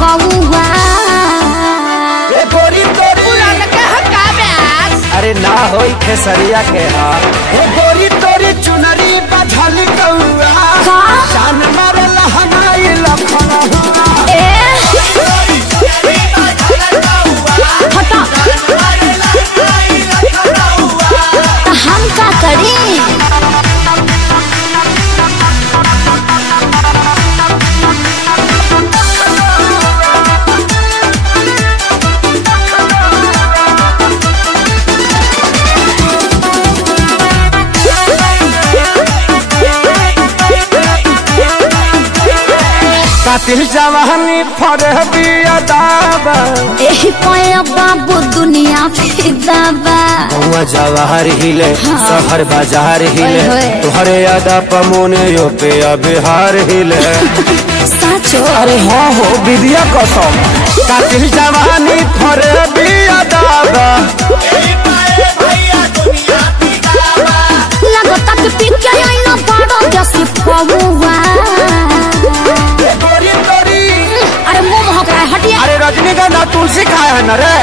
कौआ अरे ना होई खेसरिया के हाल गोरी तोरी चुनरी बझल कौआ जान मारे लहनाई लखना हम का करी कातिल जवानी फरहबी अदाबा एही पाया बाबू दुनिया फिदाबा हुआ जवाहर हिले शहर बाजार हिले तुहरे अदा पमोने यो पे बिहार हिले साचो अरे हाँ हो विद्या कसम कातिल जवानी फरहबी अदाबा लगता कि पिके आईना बड़ो जैसे पौवा अरे रजनीगंधा तुलसी खाया है न रे।